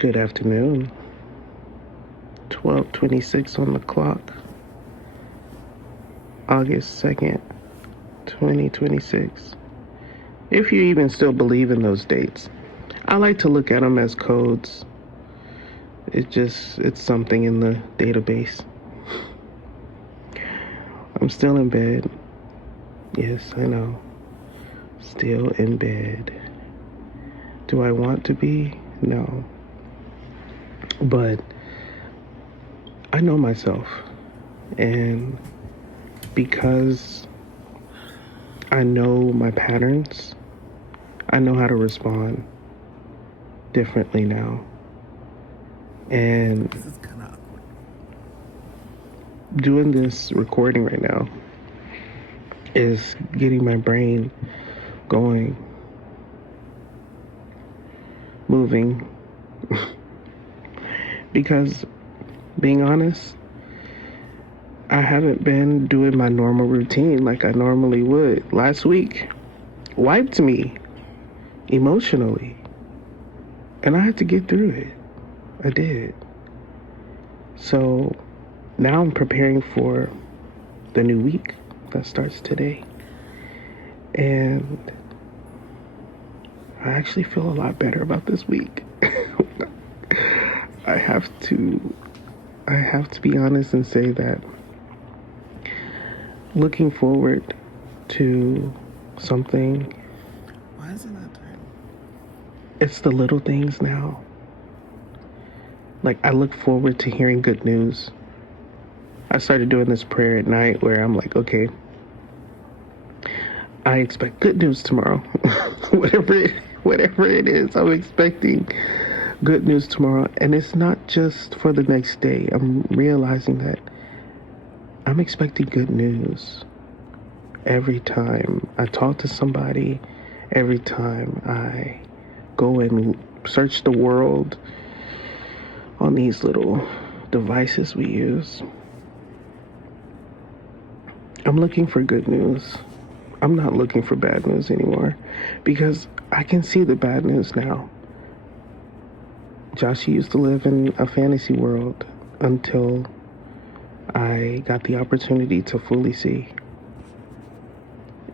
Good afternoon. 12:26 on the clock. August 2nd, 2026. If you even still believe in those dates. I like to look at them as codes. It's something in the database. I'm still in bed. Yes, I know. Still in bed. Do I want to be? No. But I know myself. And because I know my patterns, I know how to respond differently now. And This is kind of awkward. Doing this recording right now is getting my brain going, moving. Because, being honest, I haven't been doing my normal routine like I normally would. Last week wiped me emotionally, and I had to get through it. I did. So now I'm preparing for the new week that starts today. And I actually feel a lot better about this week. I have to be honest and say that looking forward to something. Why is it not turning? It's the little things now. Like, I look forward to hearing good news. I started doing this prayer at night where I'm like, okay, I expect good news tomorrow. whatever it is, I'm expecting good news tomorrow. And it's not just for the next day. I'm realizing that I'm expecting good news every time I talk to somebody, every time I go and search the world on these little devices we use. I'm looking for good news. I'm not looking for bad news anymore because I can see the bad news now. Josh used to live in a fantasy world until I got the opportunity to fully see.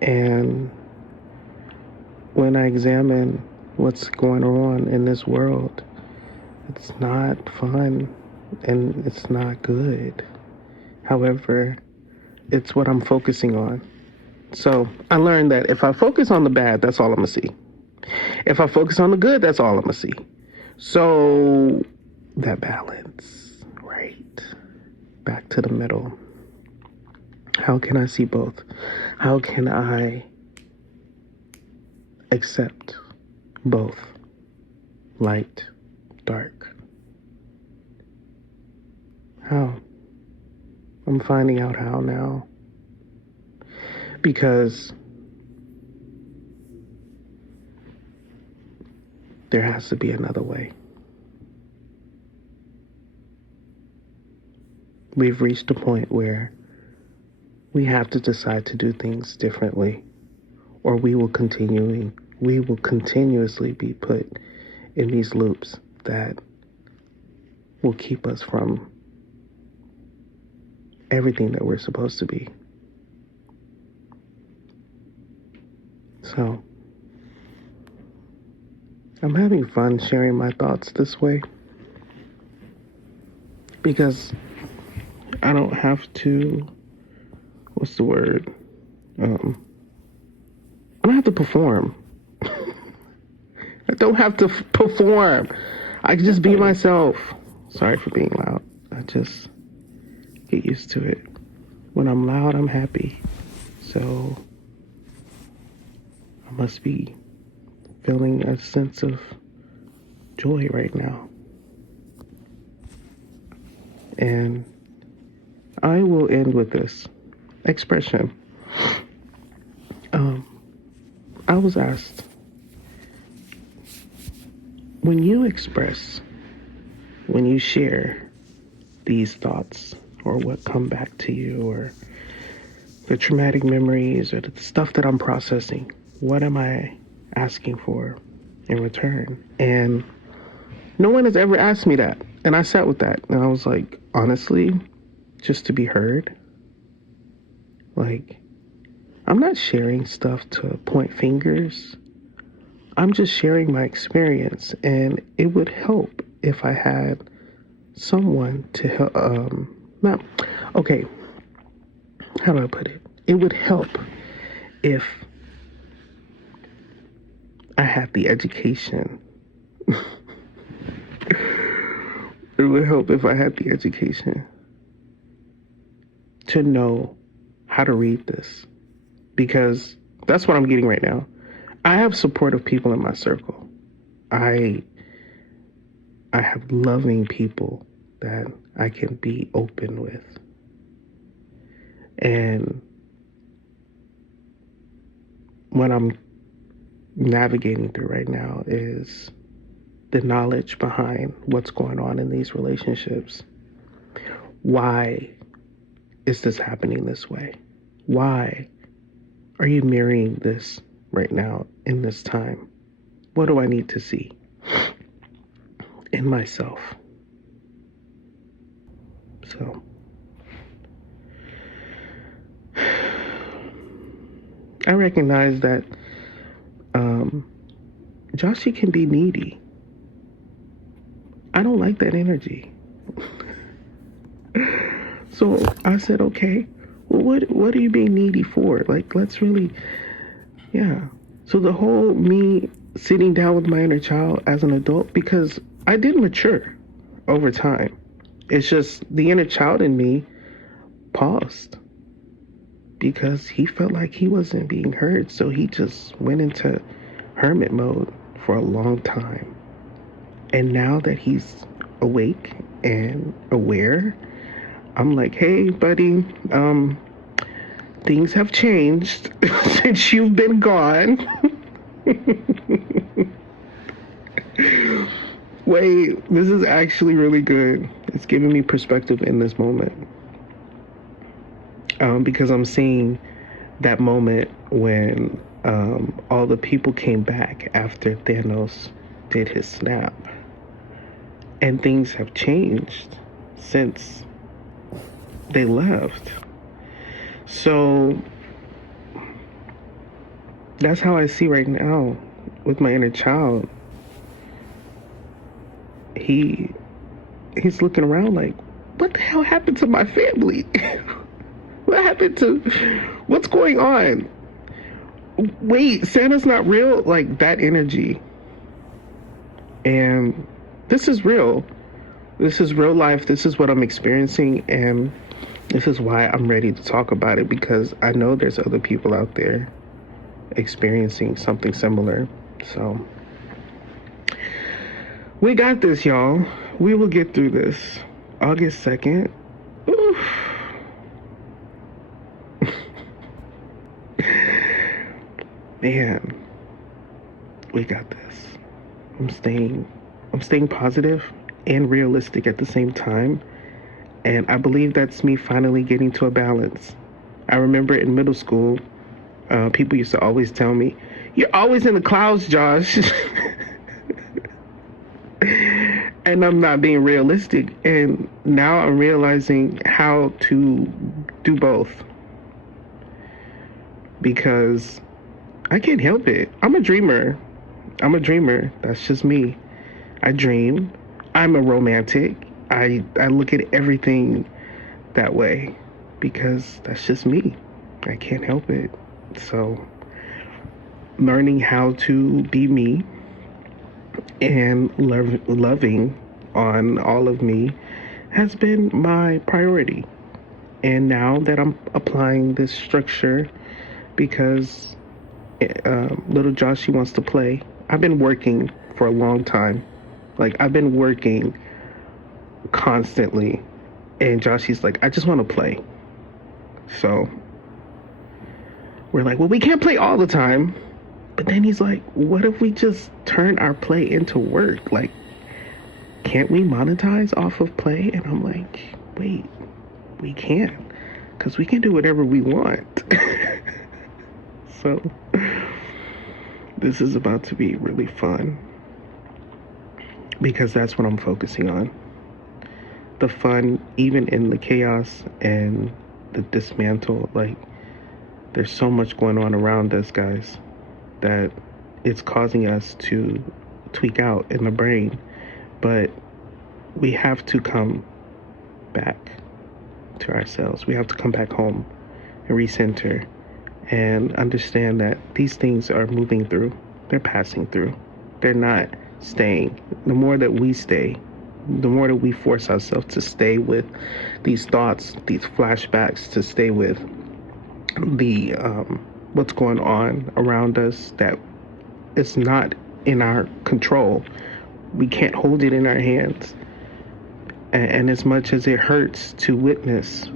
And when I examine what's going on in this world, it's not fun and it's not good. However, it's what I'm focusing on. So I learned that if I focus on the bad, that's all I'm gonna see. If I focus on the good, that's all I'm gonna see. So that balance, right? Back to the middle. How can I see both? How can I accept both light, dark? How? I'm finding out how now. Because there has to be another way. We've reached a point where we have to decide to do things differently, or we will continuously be put in these loops that will keep us from everything that we're supposed to be. So, I'm having fun sharing my thoughts this way because I don't have to, what's the word? I don't have to perform. I don't have to perform. I can just be myself. Sorry for being loud. I just get used to it. When I'm loud, I'm happy. So I must be feeling a sense of joy right now. And I will end with this expression. I was asked, when you express, when you share these thoughts or what come back to you or the traumatic memories or the stuff that I'm processing, what am I asking for in return? And No one has ever asked me that. And I sat with that. And I was like, honestly, just to be heard, like, I'm not sharing stuff to point fingers. I'm just sharing my experience. And it would help if I had someone to help. Not, okay, how do I put it? It would help if I had the education. It would help if I had the education to know how to read this, because that's what I'm getting right now. I have supportive people in my circle. I have loving people that I can be open with. And what I'm navigating through right now is the knowledge behind what's going on in these relationships. Why is this happening this way? Why are you mirroring this right now in this time? What do I need to see in myself? So, I recognize that Joshie can be needy. I don't like that energy. So I said, okay, well, what are you being needy for? Like, let's really, yeah. So the whole me sitting down with my inner child as an adult, because I did mature over time. It's just the inner child in me paused because he felt like he wasn't being heard. So he just went into hermit mode for a long time. And now that he's awake and aware, I'm like, hey, buddy, things have changed since you've been gone. Wait, this is actually really good. It's giving me perspective in this moment. Because I'm seeing that moment when all the people came back after Thanos did his snap. And things have changed since they left. So that's how I see right now with my inner child. He's looking around like, what the hell happened to my family? What happened to, what's going on? Wait, Santa's not real? Like, that energy. And this is real. This is real life. This is what I'm experiencing. And this is why I'm ready to talk about it, because I know there's other people out there experiencing something similar. So we got this, y'all. We will get through this. August 2nd. Oof. Man, we got this. I'm staying positive and realistic at the same time. And I believe that's me finally getting to a balance. I remember in middle school, people used to always tell me, you're always in the clouds, Josh. And I'm not being realistic. And now I'm realizing how to do both. Because I can't help it. I'm a dreamer. That's just me. I dream. I'm a romantic. I look at everything that way because that's just me. I can't help it. So learning how to be me and loving on all of me has been my priority. And now that I'm applying this structure, because little Joshie wants to play, I've been working for a long time. Like, I've been working constantly, and Joshie's like, I just want to play. So we're like, well, we can't play all the time. But then he's like, what if we just turn our play into work? Like, can't we monetize off of play? And I'm like, wait, we can, because we can do whatever we want. So this is about to be really fun. because that's what I'm focusing on. The fun, even in the chaos and the dismantle, like, there's so much going on around us, guys, that it's causing us to tweak out in the brain. But we have to come back to ourselves. We have to come back home and recenter and understand that these things are moving through. They're passing through. They're not staying. The more that we stay, the more that we force ourselves to stay with these thoughts, these flashbacks, to stay with the what's going on around us that is not in our control. We can't hold it in our hands. And as much as it hurts to witness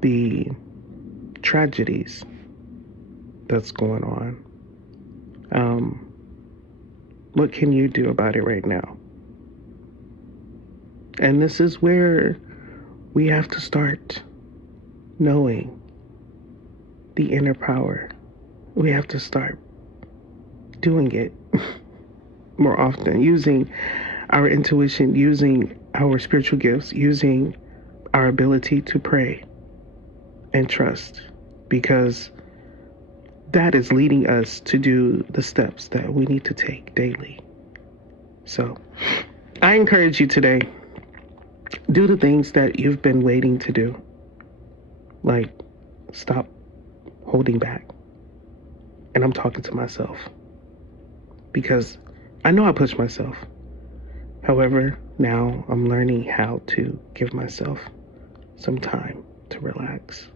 the tragedies that's going on, what can you do about it right now? And this is where we have to start knowing the inner power. We have to start doing it more often, using our intuition, using our spiritual gifts, using our ability to pray and trust, because that is leading us to do the steps that we need to take daily. So I encourage you today, do the things that you've been waiting to do. Like, stop holding back. And I'm talking to myself, because I know I push myself. However, now I'm learning how to give myself some time to relax.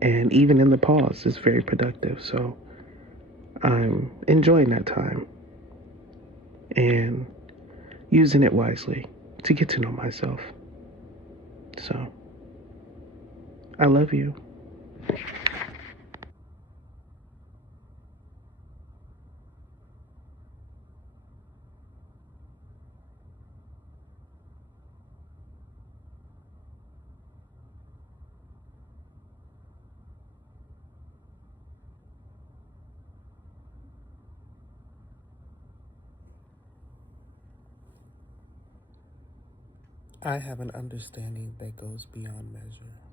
And even in the pause, it's very productive. So I'm enjoying that time and using it wisely to get to know myself. So I love you. I have an understanding that goes beyond measure.